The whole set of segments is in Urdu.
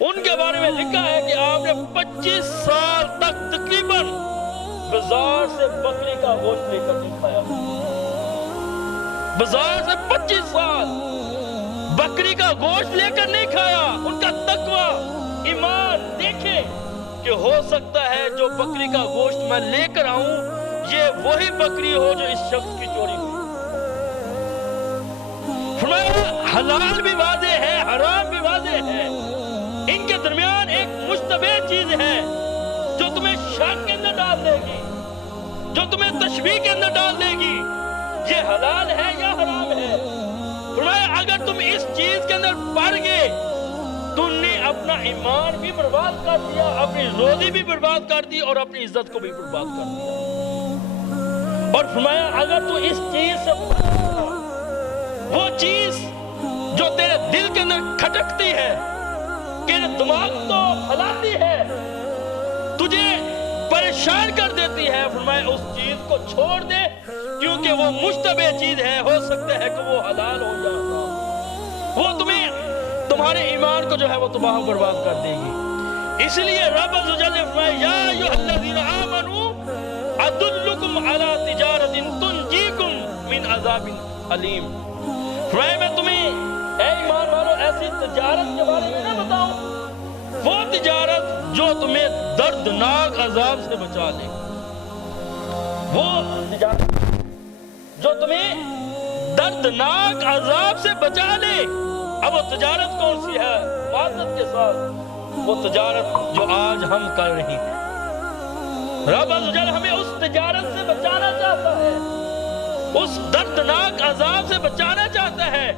ان کے بارے میں لکھا ہے کہ آپ نے 25 سال تک تقریباً بازار سے بکری کا گوشت لے کر نہیں کھایا. بازار سے 25 سال بکری کا گوشت لے کر نہیں کھایا. ان کا تقوی ایمان دیکھیں کہ ہو سکتا ہے جو بکری کا گوشت میں لے کر آؤں یہ وہی بکری ہو جو اس شخص کی چوری ہوئی. فرمایا حلال بھی واضح ہے حرام بھی واضح ہے. ان کے درمیان ایک مشتبہ چیز ہے جو تمہیں شک کے اندر ڈال دے گی, جو تمہیں تشبیہ کے اندر ڈال دے گی. یہ حلال ہے یا حرام ہے. فرمایا اگر تم اس چیز کے اندر پڑ گئے تم نے اپنا ایمان بھی برباد کر دیا, اپنی روزی بھی برباد کر دی اور اپنی عزت کو بھی برباد کر دیا. اور فرمایا اگر تو اس چیز سے وہ چیز جو تیرے دل کے اندر کھٹکتی ہے کہ دماغ تو ہلاتی ہے تجھے پریشان کر دیتی ہے, فرمایا اس چیز کو چھوڑ دے کیونکہ وہ مشتبہ چیز ہے. ہو سکتا ہے کہ وہ حلال ہو یا حرام, وہ تمہارے ایمان کو جو ہے وہ تباہ و برباد کر دے گی. اس لیے رب عز و جل نے فرمایا یا ایھا الذین آمنوا ادلکم علی تجارۃ تنجیکم من عذاب علیم. فرمایا میں تمہیں اے ایمان والو ایسی تجارت کے بارے میں نہ بتاؤں, وہ تجارت جو تمہیں دردناک عذاب سے بچا لے, وہ تجارت جو تمہیں دردناک عذاب سے بچا لے. اب وہ تجارت کون سی ہے؟ معذرت کے ساتھ وہ تجارت جو آج ہم کر رہی ہیں. رب عز و جل ہمیں اس تجارت سے بچانا چاہتا ہے, اس دردناک عذاب سے بچانا چاہتا ہے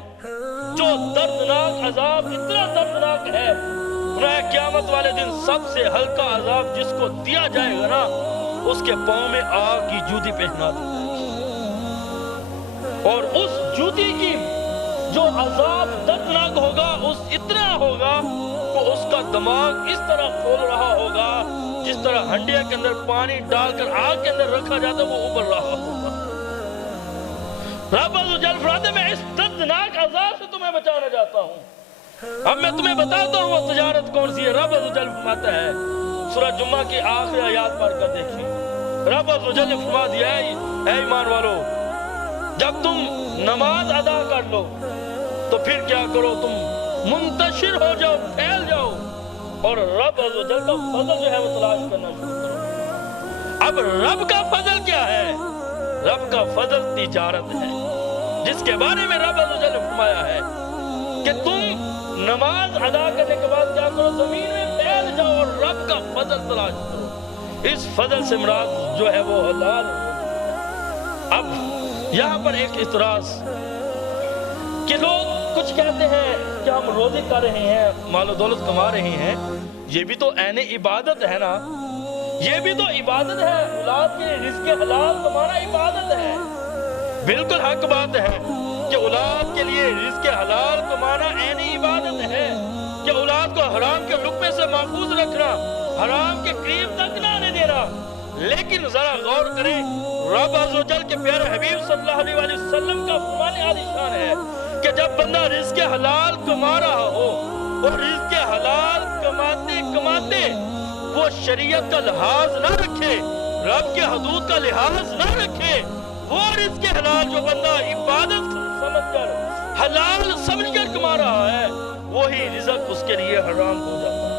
جو دردناک عذاب اتنا دردناک ہے. قیامت والے دن سب سے ہلکا عذاب جس کو دیا جائے گا نا اس کے پاؤں میں آگ کی جوتی پہنا دی جائے گی, اور اس جوتی کی جو عذاب دردناک ہوگا اس اتنا ہوگا کہ اس کا دماغ اس طرح کھول رہا ہوگا جس طرح ہنڈیا کے اندر پانی ڈال کر آگ کے اندر رکھا جاتا ہے وہ ابل رہا ہوگا. رب عز و جل فرماتے میں اس دردناک عذاب سے تمہیں بچانا چاہتا ہوں. اب میں تمہیں بتاتا ہوں وہ تجارت کون سی ہے. رب عز و جل فرماتا ہے سورہ جمعہ کی آخری آیات پڑھ کر دیکھیں. رب عز و جل نے فرما دیا ہے اے ایمان والو جب تم نماز ادا کر لو تو پھر کیا کرو, تم منتشر ہو جاؤ, پھیل جاؤ اور رب عز و جل کا فضل جو ہے وہ تلاش کرنا شروع کرو. اب رب کا فضل کیا ہے؟ رب کا فضل تجارت ہے جس کے بارے میں رب عز و جل نے فرمایا ہے کہ تم نماز ادا کرنے کے بعد کیا کرو, زمین میں پھیل جاؤ اور رب کا فضل تلاش کرو. اس فضل سے مراد جو ہے وہ حلال. اب یہاں پر ایک اعتراض کہ لوگ کچھ کہتے ہیں کہ ہم روزے کر رہے ہیں, مال و دولت کما رہے ہیں, یہ بھی تو عین عبادت ہے نا, یہ بھی تو عبادت ہے. اولاد کے رزق حلال کمانا عبادت ہے. بالکل حق بات ہے کہ اولاد کے لیے رزق حلال کمانا عین عبادت ہے, کہ اولاد کو حرام کے لقمے سے محفوظ رکھنا, حرام کے قریب تک نہ آنے دینا. لیکن ذرا غور کریں رب عز و جل کے پیارے حبیب صلی اللہ علیہ وسلم کا فرمان عالی شان ہے کہ جب بندہ رزق حلال کما رہا ہو اور رزق حلال کماتے کماتے وہ شریعت کا لحاظ نہ رکھے, رب کے حدود کا لحاظ نہ رکھے, وہ رزق حلال جو بندہ عبادت سمجھ کر حلال سمجھ کر کما رہا ہے وہی رزق اس کے لیے حرام ہو جاتا ہے.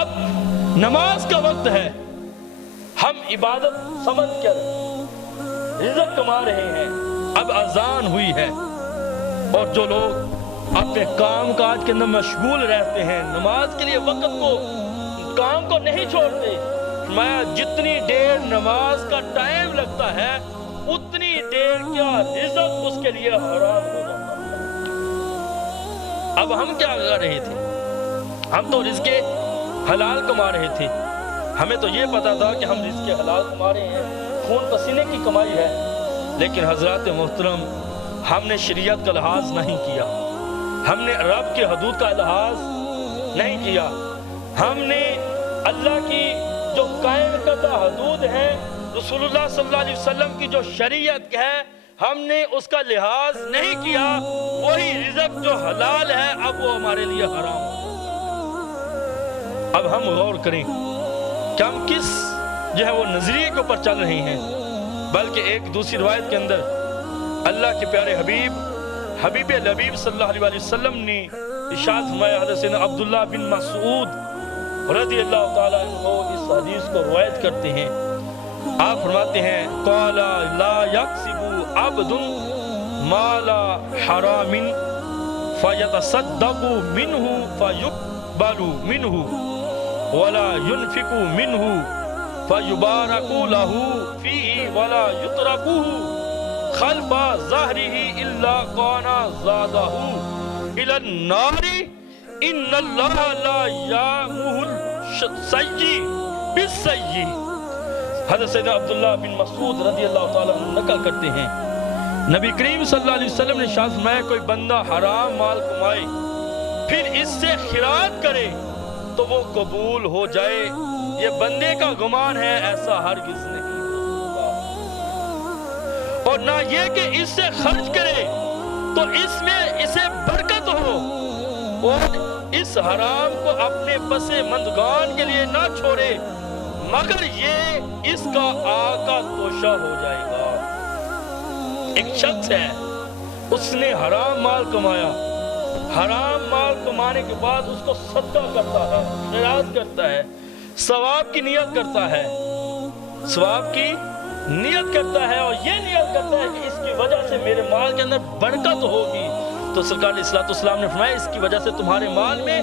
اب نماز کا وقت ہے, ہم عبادت سمجھ کر رزق کما رہے ہیں, اب اذان ہوئی ہے اور جو لوگ اپنے کام کاج کے اندر مشغول رہتے ہیں نماز کے لیے وقت کو کام کو نہیں چھوڑتے, میں جتنی دیر نماز کا ٹائم لگتا ہے اتنی دیر کیا رزق اس کے لیے حرام ہو جاتا ہے. اب ہم کیا کر رہے تھے, ہم تو رزق حلال کما رہے تھے, ہمیں تو یہ پتا تھا کہ ہم رزق حلال کما رہے ہیں, خون پسینے کی کمائی ہے. لیکن حضرات محترم ہم نے شریعت کا لحاظ نہیں کیا, ہم نے رب کے حدود کا لحاظ نہیں کیا, ہم نے اللہ کی جو قائم کردہ حدود ہیں, رسول اللہ صلی اللہ علیہ وسلم کی جو شریعت ہے ہم نے اس کا لحاظ نہیں کیا، وہی رزق جو حلال ہے اب وہ ہمارے لیے حرام ہو گیا۔ اب ہم غور کریں کہ ہم کس جو ہے وہ نظریے کے اوپر چل رہے ہیں، بلکہ ایک دوسری روایت کے اندر اللہ کے پیارے حبیب لبیب صلی اللہ علیہ وسلم نے ارشاد فرمایا، حضرت سیدنا عبداللہ بن مسعود رضی اللہ تعالیٰ عنہ اس حدیث کو روایت کرتے ہیں۔ آپ فرماتے ہیں قال لا یکسب عبد مال حرام فیتصدق منہ فیقبل منہ ولا ينفق منہ فیبارک لہ فیہ ولا یترکہ خلف ظہرہ الا کان زادہ الی النار ان اللہ لا یامر السیء بالسیء۔ حضرت سیدنا عبداللہ بن مسعود رضی اللہ تعالیٰ عنہ نقل کرتے ہیں، نبی کریم صلی اللہ علیہ وسلم نے ارشاد فرمایا، کوئی بندہ حرام مال کمائے پھر اس سے خیرات کرے تو وہ قبول ہو جائے، یہ بندے کا گمان ہے، ایسا ہرگز نہیں ہوگا۔ اور نہ یہ کہ اس سے خرچ کرے تو اس میں اسے برکت ہو، اور اس حرام کو اپنے پسے مندگان کے لیے نہ چھوڑے، مگر یہ اس کا آگ کا توشہ ہو جائے گا۔ ایک شخص ہے، اس نے حرام مال کمایا، حرام مال کمانے کے بعد اس کو صدقہ کرتا ہے، خیرات کرتا ہے، ثواب کی نیت کرتا ہے، ثواب کی نیت کرتا ہے، اور یہ نیت کرتا ہے کہ اس کی وجہ سے میرے مال کے اندر برکت ہوگی، تو سرکار علیہ السلام نے فرمایا اس کی وجہ سے تمہارے مال میں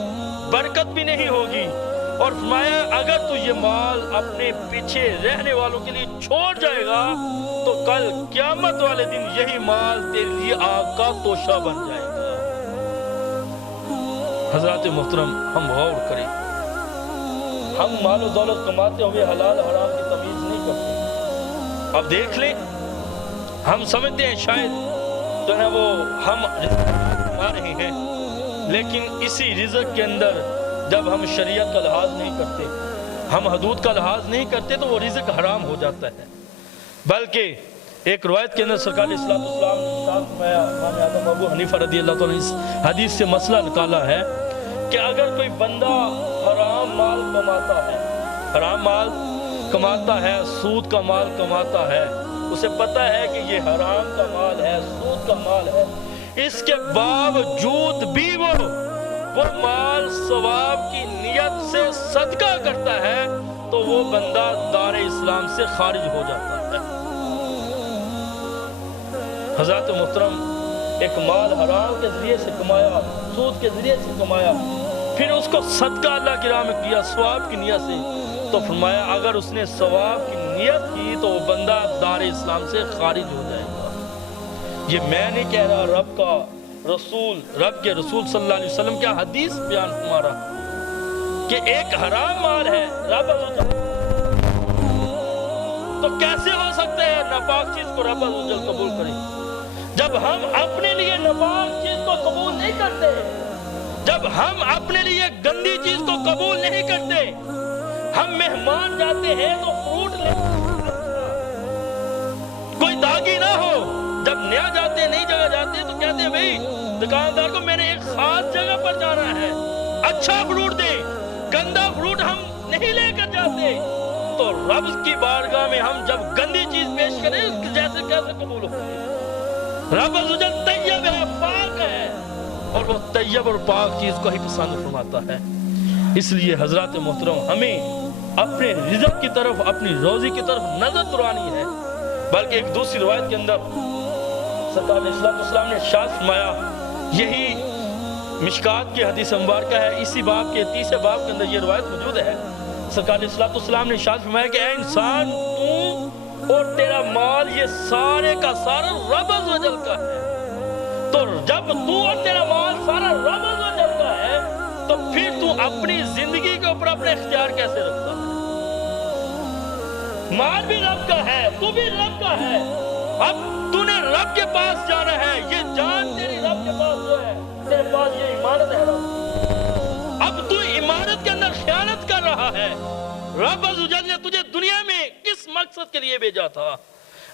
برکت بھی نہیں ہوگی، اور فرمایا اگر تو یہ مال اپنے پیچھے رہنے والوں کے لیے چھوڑ جائے گا تو کل قیامت والے دن یہی مال تیرے لیے آگ کا توشہ بن جائے گا۔ حضرات محترم، ہم غور کریں، ہم مال و دولت کماتے ہوئے حلال حرام کی تمیز نہیں کرتے۔ اب دیکھ لیں، ہم سمجھتے ہیں شاید جو ہے وہ ہم رزق کما رہے ہیں، لیکن اسی رزق کے اندر جب ہم شریعت کا لحاظ نہیں کرتے، ہم حدود کا لحاظ نہیں کرتے تو وہ رزق حرام ہو جاتا ہے۔ بلکہ ایک روایت کے اندر سرکار علیہ السلام نے ارشاد فرمایا، امام اعظم ابو حنیفہ رضی اللہ تعالیٰ نے اس حدیث سے مسئلہ نکالا ہے کہ اگر کوئی بندہ حرام مال کماتا ہے، حرام مال کماتا ہے، سود کا مال کماتا ہے، اسے پتا ہے کہ یہ حرام کا مال ہے، سود کا مال ہے، اس کے باوجود بھی وہ مال ثواب کی نیت سے صدقہ کرتا ہے تو وہ بندہ دار اسلام سے خارج ہو جاتا ہے۔ حضرات محترم، ایک مال حرام کے ذریعے سے کمایا، سود کے ذریعے سے کمایا، پھر اس کو صدقہ اللہ کی راہ میں کیا ثواب کی نیت سے، تو فرمایا اگر اس نے ثواب کی نیت کی تو وہ بندہ دار اسلام سے خارج ہو جائے گا۔ یہ میں نہیں کہہ رہا، رب کے رسول صلی اللہ علیہ وسلم کیا حدیث بیان فرما رہا کہ ایک حرام مال ہے، رب تو کیسے ہو سکتا ہے ناپاک چیز کو رب عزوجل قبول کرے؟ جب ہم اپنے لیے ناپاک چیز کو قبول نہیں کرتے، جب ہم اپنے لیے گندی چیز کو قبول نہیں کرتے، ہم مہمان جاتے ہیں تو فروٹ لے، کوئی داغی نہ ہو، جب نیا جاتے ہیں، نئی جگہ جاتے ہیں تو کہتے ہیں بھئی دکاندار کو میں نے ایک خاص جگہ پر جانا ہے، اچھا فروٹ دے، گندا فروٹ ہم نہیں لے کر جاتے۔ تو رب کی بارگاہ میں ہم جب گندی چیز پیش کریں جیسے کیسے قبول ہو؟ رب عزوجل طیب ہے، پاک ہے، اور وہ طیب اور پاک چیز کو ہی پسند فرماتا ہے۔ اس لیے حضرات محترم، ہمیں اپنے رزق کی طرف، اپنی روزی کی طرف نظر دورانی ہے۔ بلکہ ایک دوسری روایت کے اندر سرکار علیہ السلام نے ارشاد فرمایا، یہی مشکات کی حدیث مبارکہ ہے، اسی باب کے 30 باب کے اندر یہ روایت موجود ہے۔ سرکار علیہ السلام نے ارشاد فرمایا کہ اے انسان، تو اور تیرا مال یہ سارے کا سارا رب عزوجل کا ہے، تو جب تو اور تیرا مال سارا رب عزوجل کا ہے تو پھر تو اپنی زندگی کے اوپر اپنے اختیار کیسے رکھتا ہے؟ مال بھی رب کا ہے، تو بھی رب کا ہے، اب تو نے رب کے پاس جانا ہے، یہ جان تیری رب کے پاس جو ہے، تیرے پاس یہ امانت ہے رب، اب تو امانت کے اندر خیانت کر رہا ہے۔ رب عزوجل نے تجھے دنیا میں کس مقصد کے لیے بھیجا تھا؟